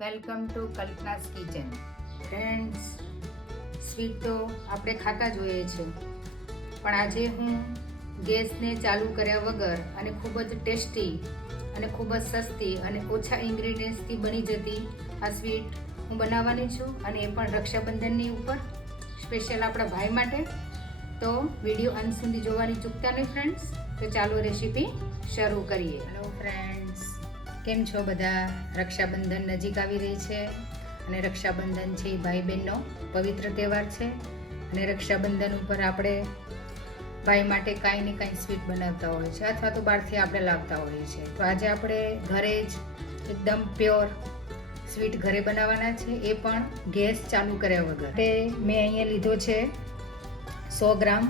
Welcome to Kalpana's kitchen. Friends, sweet તો આપણે ખાતા જ હોઈએ છીએ, પણ આજે હું ગેસને ચાલુ કર્યા વગર અને ખૂબ જ ટેસ્ટી અને ખૂબ જ સસ્તી અને ઓછા ઇન્ગ્રીડિયન્ટ્સથી બની જતી આ સ્વીટ હું બનાવવાની છું, અને એ પણ રક્ષાબંધનની ઉપર સ્પેશિયલ આપણા ભાઈ માટે. તો વિડીયો અંત સુધી જોવાની ચૂકતા નહીં ફ્રેન્ડ્સ. તો ચાલો રેસીપી શરૂ કરીએ. હેલો ફ્રેન્ડ્સ, કેમ છો બધા? રક્ષાબંધન નજીક આવી રહી છે, અને રક્ષાબંધન છે એ ભાઈ બહેનનો પવિત્ર તહેવાર છે, અને રક્ષાબંધન ઉપર આપણે ભાઈ માટે કાંઈ ને કાંઈ સ્વીટ બનાવતા હોય છે, અથવા તો બહારથી આપણે લાવતા હોઈએ છીએ. તો આજે આપણે ઘરે જ એકદમ પ્યોર સ્વીટ ઘરે બનાવવાના છે, એ પણ ગેસ ચાલુ કર્યા વગર. તે મેં અહીંયા લીધો છે 100 ગ્રામ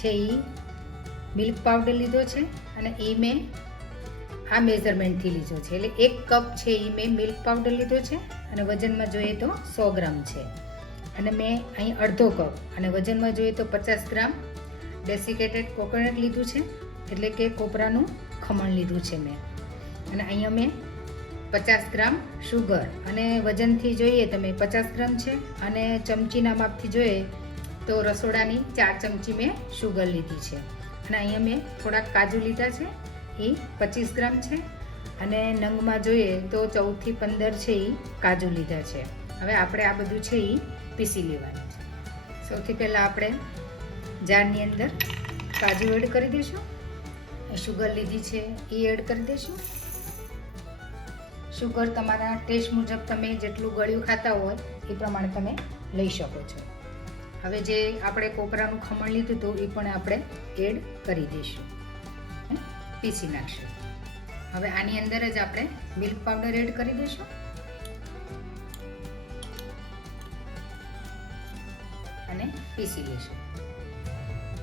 છે એ મિલ્ક પાવડર લીધો છે, અને એ મેં આ મેઝરમેન્ટથી લીધો છે. એટલે 1 કપ છે એ મેં મિલ્ક પાવડર લીધો છે, અને વજનમાં જોઈએ તો 100 ગ્રામ છે. અને મેં અહીં અડધો કપ, અને વજનમાં જોઈએ તો 50 ગ્રામ ડેસિકેટેડ કોકોનટ લીધું છે, એટલે કે કોપરાનું ખમણ લીધું છે મેં. અને અહીંયા મેં 50 ગ્રામ શુગર, અને વજનથી જોઈએ તમે 50 ગ્રામ છે, અને ચમચીના માપથી જોઈએ તો રસોડાની 4 ચમચી મેં શુગર લીધી છે. અને અહીંયા મેં થોડાક કાજુ લીધા છે, એ 25 ગ્રામ છે, અને નંગમાં જોઈએ તો 14 થી 15 છે એ કાજુ લીધા છે. હવે આપણે આ બધું છે એ પીસી લેવાનું છે. સૌથી પહેલાં આપણે જારની અંદર કાજુ એડ કરી દઈશું. શુગર લીધી છે એ એડ કરી દઈશું. શુગર તમારા ટેસ્ટ મુજબ તમે જેટલું ગળ્યું ખાતા હોય એ પ્રમાણે તમે લઈ શકો છો. હવે જે આપણે કોપરાનું ખમણ લીધું હતું એ પણ આપણે એડ કરી દઈશું, પીસી નાખશું. હવે આની અંદર જ આપણે મિલ્ક પાવડર એડ કરી દઈશું, અને પીસી લઈશું.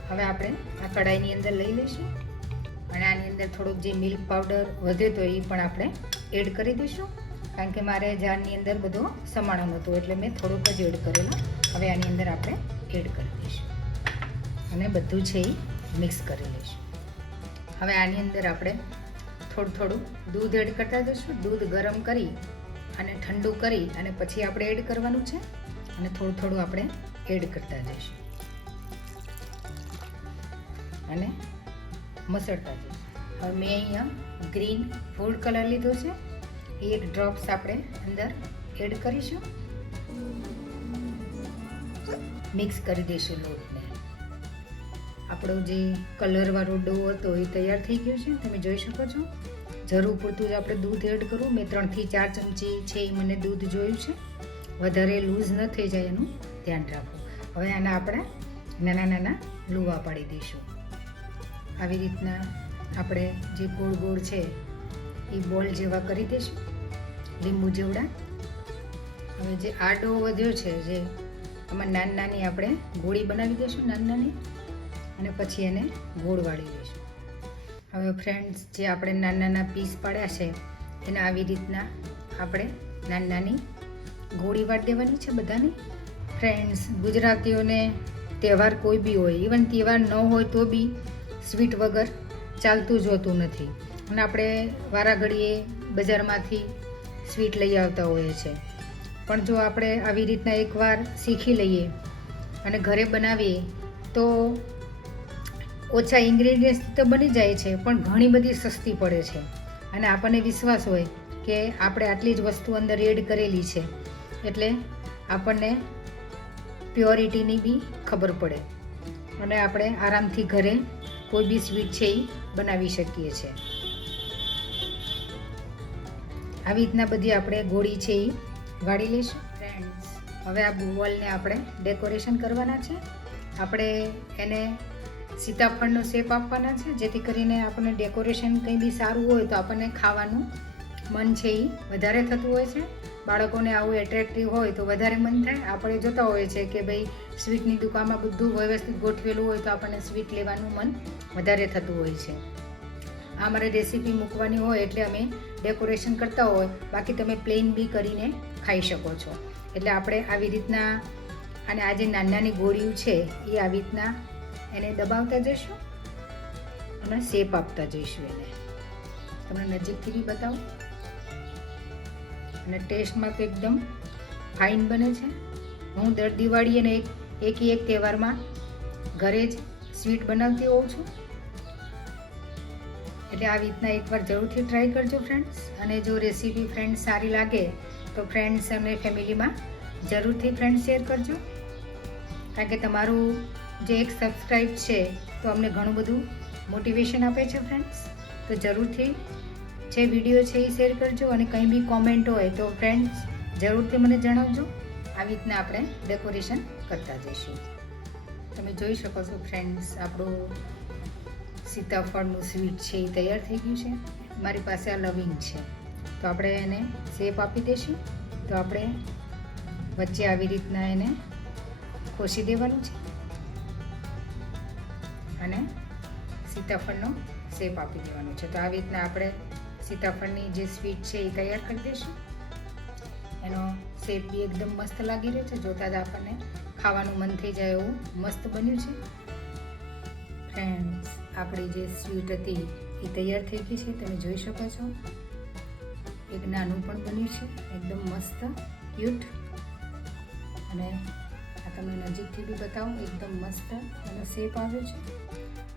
હવે આપણે આ કઢાઈની અંદર લઈ લઈશું, અને આની અંદર થોડોક જે મિલ્ક પાવડર વધ્યો તો એ પણ આપણે એડ કરી દઈશું, કારણ કે મારે જારની અંદર બધો સમાણો નહોતો એટલે મેં થોડુંક જ એડ કરેલો. હવે આની અંદર આપણે એડ કરી દઈશું, અને બધું છે એ મિક્સ કરી લઈશું. હવે આની અંદર આપણે થોડું દૂધ એડ કરતા જઈશું. દૂધ ગરમ કરી અને ઠંડુ કરી અને પછી આપણે એડ કરવાનું છે, અને થોડું આપણે એડ કરતા જઈશું, અને મસળતા જઈશું. હવે મેં અહીંયા ગ્રીન ફૂડ કલર લીધો છે, એ 1 ડ્રોપ્સ આપણે અંદર એડ કરીશું. મિક્સ કરી દઈશું લોટને. આપણો જે કલરવાળો ડો હતો એ તૈયાર થઈ ગયો છે, તમે જોઈ શકો છો. જરૂર પૂરતું જ આપણે દૂધ એડ કરવું. મેં 3 થી 4 ચમચી છે એ મને દૂધ જોયું છે. વધારે લૂઝ ન થઈ જાય એનું ધ્યાન રાખો. હવે આના આપણે નાના નાના લુવા પાડી દઈશું. આવી રીતના આપણે જે ગોળ ગોળ છે એ બોલ જેવા કરી દઈશું, લીંબુ જેવડા. હવે જે આ ડો વધ્યો છે, જે આમાં નાની આપણે ગોળી બનાવી દઈશું, નાની, અને પછી એને ગોળ વાળી દઈશું. હવે ફ્રેન્ડ્સ, જે આપણે નાના પીસ પાડ્યા છે એને આવી રીતના આપણે નાની ગોળી વાળી દેવાની છે બધાની. ફ્રેન્ડ્સ, ગુજરાતીઓને તહેવાર કોઈ બી હોય, ઇવન તહેવાર ન હોય તો બી સ્વીટ વગર ચાલતું જ હોતું નથી. અને આપણે વારાઘડીએ બજારમાંથી સ્વીટ લઈ આવતા હોઈએ છીએ, પણ જો આપણે આવી રીતના એકવાર શીખી લઈએ અને ઘરે બનાવીએ તો ઓછા ઇન્ગ્રીડિયન્ટ્સ તો બની જાય છે, પણ ઘણી બધી સસ્તી પડે છે. અને આપણને વિશ્વાસ હોય કે આપણે આટલી જ વસ્તુ અંદર એડ કરેલી છે, એટલે આપણને પ્યોરિટીની બી ખબર પડે, અને આપણે આરામથી ઘરે કોઈ બી સ્વીટ છે એ બનાવી શકીએ છીએ. આવી રીતના બધી આપણે ગોળી છે એ વાળી લઈશું. ફ્રેન્ડ્સ, હવે આ બોલને આપણે ડેકોરેશન કરવાના છે. આપણે એને સીતાફળનો શેપ આપવાના છે, જેથી કરીને આપણને ડેકોરેશન કંઈ બી સારું હોય તો આપણને ખાવાનું મન છે એ વધારે થતું હોય છે. બાળકોને આવું એટ્રેક્ટિવ હોય તો વધારે મન થાય. આપણે જોતા હોઈએ છીએ કે ભાઈ સ્વીટની દુકાનમાં બધું વ્યવસ્થિત ગોઠવેલું હોય તો આપણને સ્વીટ લેવાનું મન વધારે થતું હોય છે. આ મારે રેસીપી મૂકવાની હોય એટલે અમે ડેકોરેશન કરતા હોય, બાકી તમે પ્લેન બી કરીને ખાઈ શકો છો. એટલે આપણે આવી રીતના, અને આ જે નાની ગોળીઓ છે એ આવી રીતના એને દબાવતા જઈશું અને શેપ આપતા જઈશું. એને તમને નજીકથી બી બતાવું. અને ટેસ્ટમાં તો એકદમ ફાઇન બને છે. હું દર દિવાળી અને એક તહેવારમાં ઘરે જ સ્વીટ બનાવતી હોઉં છું. એટલે આવી રીતના એકવાર જરૂરથી ટ્રાય કરજો ફ્રેન્ડ્સ. અને જો રેસીપી ફ્રેન્ડ્સ સારી લાગે તો ફ્રેન્ડ્સ અને ફેમિલીમાં જરૂરથી ફ્રેન્ડ્સ શેર કરજો. કારણ કે તમારું જે એક સબસ્ક્રાઈબ છે તો અમને ઘણું બધું મોટિવેશન આપે છે ફ્રેન્ડ્સ. તો જરૂરથી જે વિડીયો છે એ શેર કરજો. અને કંઈ બી કોમેન્ટ હોય તો ફ્રેન્ડ્સ જરૂરથી મને જણાવજો. આવી રીતના આપણે ડેકોરેશન કરતા જઈશું. તમે જોઈ શકો છો ફ્રેન્ડ્સ, આપણું સીતાફળનું સ્વીટ છે એ તૈયાર થઈ ગયું છે. મારી પાસે આ લવિંગ છે તો આપણે એને શેપ આપી દઈશું. તો આપણે વચ્ચે આવી રીતના એને ખોસી દેવાનું છે અને સીતાફળનો શેપ આપી દેવાનો છે. તો આવી રીતના આપણે સીતાફળની જે સ્વીટ છે એ તૈયાર કરી દઈશું. એનો શેપ બી એકદમ મસ્ત લાગી રહ્યો છે. જોતાં જ આપણને ખાવાનું મન થઈ જાય એવું મસ્ત બન્યું છે. ફ્રેન્ડ્સ, આપણી જે સ્વીટ હતી એ તૈયાર થઈ ગઈ છે. તમે જોઈ શકો છો. એક નાનું પણ બન્યું છે, એકદમ મસ્ત ક્યુટ. અને આ તમને નજીકથી બી બતાવું, એકદમ મસ્ત એનો શેપ આવ્યો છે.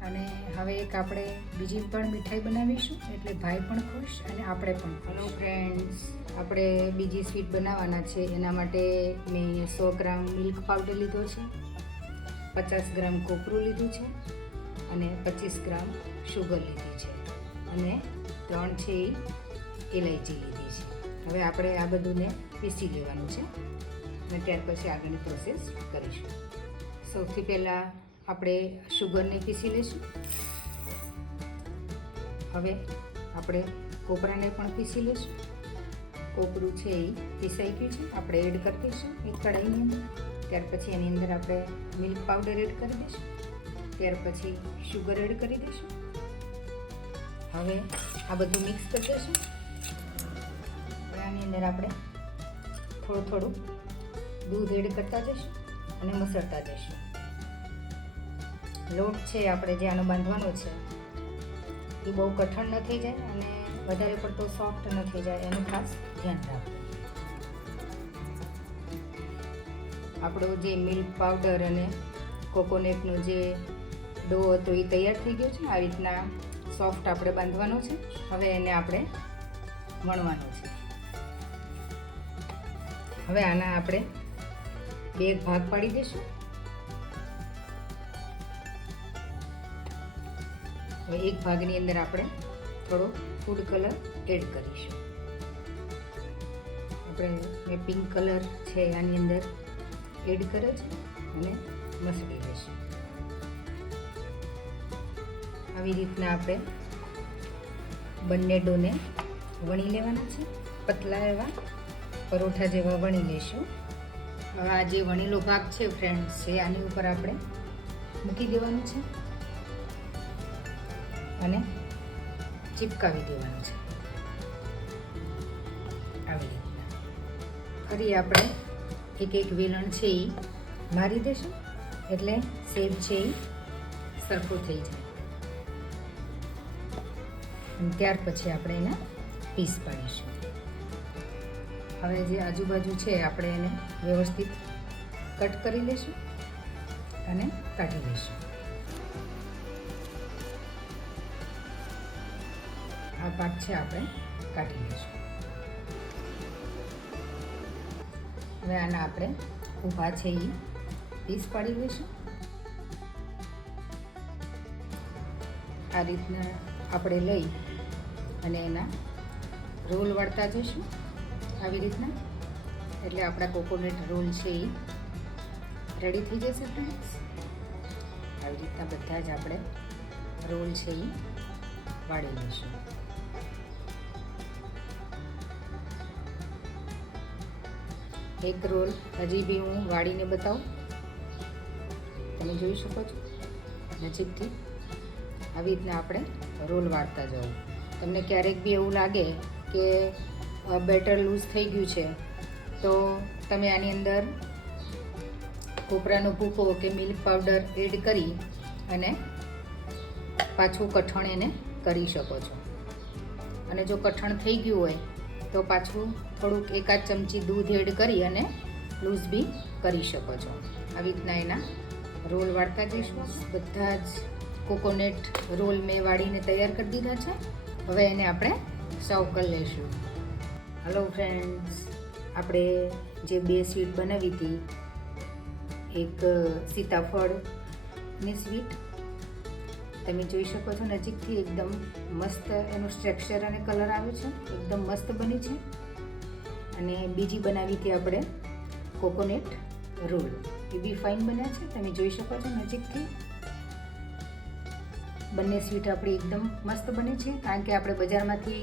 અને હવે એક આપણે બીજી પણ મીઠાઈ બનાવીશું, એટલે ભાઈ પણ ખુશ અને આપણે પણ. હેલો ફ્રેન્ડ્સ, આપણે બીજી સ્વીટ બનાવવાના છે. એના માટે મેં 100 ગ્રામ મિલ્ક પાવડર લીધો છે, 50 ગ્રામ કોપરું લીધું છે અને 25 ગ્રામ શુગર લીધી છે અને 3 છે એ ઇલાયચી લીધી છે. હવે આપણે આ બધુંને પીસી લેવાનું છે અને ત્યાર પછી આગળની પ્રોસેસ કરીશું. સૌથી પહેલાં આપણે શુગરને પીસી લઈશું. હવે આપણે કોપરાને પણ પીસી લઈશું. કોપરું છે એ પીસાઈ ગયું છે, આપણે એડ કરી દઈશું એક કઢાઈની અંદર. ત્યાર પછી એની અંદર આપણે મિલ્ક પાવડર એડ કરી દઈશું. ત્યાર પછી શુગર એડ કરી દઈશું. હવે આ બધું મિક્સ કરી દઈશું. આની અંદર આપણે થોડું દૂધ એડ કરતા જઈશું અને મસળતા જઈશું. લોટ છે આપણે જે આનો બાંધવાનો છે એ બહુ કઠણ ન થઈ જાય અને વધારે પડતો સોફ્ટ ન થઈ જાય, એનું ખાસ ધ્યાન રાખવું. આપણો જે મિલ્ક પાવડર અને કોકોનટનો જે ડો હતો એ તૈયાર થઈ ગયો છે. આવી રીતના સોફ્ટ આપણે બાંધવાનો છે. હવે એને આપણે વણવાનો છે. હવે આના આપણે 2 ભાગ પાડી દઈશું. હવે એક ભાગની અંદર આપણે થોડો ફૂડ કલર એડ કરીશું. આપણે પિંક કલર છે આની અંદર એડ કર્યો છે અને મસળી લઈશું. આવી રીતના આપણે બંને ડોને વણી લેવાના છે. પતલા એવા પરોઠા જેવા વણી લઈશું. હવે આ જે વણેલો ભાગ છે ફ્રેન્ડ્સ, એ આની ઉપર આપણે મૂકી દેવાનું છે અને ચિપકાવી દેવાનું છે. આવી રીતના ફરી આપણે એક વેલણ છે એ મારી દઈશું, એટલે શેપ છે એ સરખો થઈ જાય. અને ત્યાર પછી આપણે એના પીસ પાડીશું. હવે જે આજુબાજુ છે આપણે એને વ્યવસ્થિત કટ કરી લઈશું અને કાઢી લઈશું. આ પાર્ટ છે આપણે કાઢી લઈશું. હવે આના આપણે ઊભા છે એ પીસ પાડી લઈશું. આ રીતના આપણે લઈ અને એના રોલ વાળતા જઈશું. આવી રીતના, એટલે આપણા કોકોનટ રોલ છે એ રેડી થઈ જશે ફ્રેન્ડ્સ. આવી રીતના બધા જ આપણે રોલ છે એ વાળી લઈશું. એક રોલ હજી બી હું વાળીને બતાવું, તમે જોઈ શકો છો નજીકથી. આવી રીતના આપણે રોલ વાળતા જવું. તમને ક્યારેક બી એવું લાગે કે બેટર લૂઝ થઈ ગયું છે તો તમે આની અંદર કોપરાનો ભૂકો કે મિલ્ક પાવડર એડ કરી અને પાછું કઠણ એને કરી શકો છો. અને જો કઠણ થઈ ગયું હોય તો પાછું થોડુંક એકાદ ચમચી દૂધ એડ કરી અને લૂઝ બી કરી શકો છો. આવી રીતના એના રોલ વાળતા જઈશું. બધા જ કોકોનટ રોલ મેં વાળીને તૈયાર કરી દીધા છે. હવે એને આપણે સર્વ કરી લઈશું. હલો ફ્રેન્ડ્સ, આપણે જે 2 સ્વીટ બનાવી હતી, એક સીતાફળની સ્વીટ, તમે જોઈ શકો છો નજીકથી એકદમ મસ્ત એનું સ્ટ્રક્ચર અને કલર આવે છે, એકદમ મસ્ત બની છે. અને બીજી બનાવી હતી આપણે કોકોનટ રોલ, એ બી ફાઇન બન્યા છે, તમે જોઈ શકો છો નજીકથી. બંને સ્વીટ આપણી એકદમ મસ્ત બની છે, કારણ કે આપણે બજારમાંથી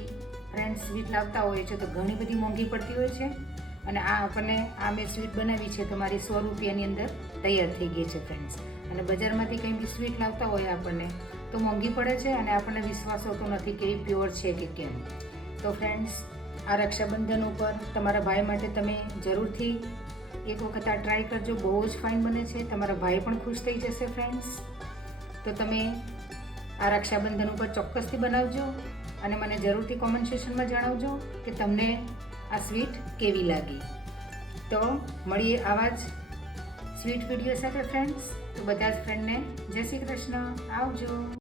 ફ્રેન્ડ્સ સ્વીટ લાવતા હોઈએ છીએ તો ઘણી બધી મોંઘી પડતી હોય છે. અને આ આપણને મેં સ્વીટ બનાવી છે તો મારી 100 રૂપિયાની અંદર તૈયાર થઈ ગઈ છે ફ્રેન્ડ્સ. અને બજારમાંથી કંઈ બી સ્વીટ લાવતા હોય આપણને તો મોંઘી પડે છે અને આપણને વિશ્વાસ હોતો નથી કે એ પ્યોર છે કે કેમ. તો ફ્રેન્ડ્સ, આ રક્ષાબંધન ઉપર તમારા ભાઈ માટે તમે જરૂરથી એક વખત આ ટ્રાય કરજો. બહુ જ ફાઇન બને છે, તમારા ભાઈ પણ ખુશ થઈ જશે ફ્રેન્ડ્સ. તો તમે આ રક્ષાબંધન ઉપર ચોક્કસથી બનાવજો અને મને જરૂરથી કોમેન્ટ સેક્શનમાં જણાવજો કે તમને આ સ્વીટ કેવી લાગી. તો મળીએ આવા જ સ્વીટ વિડીયો સાથે ફ્રેન્ડ્સ. તો બધા જ ફ્રેન્ડને જય શ્રી કૃષ્ણ, આવજો.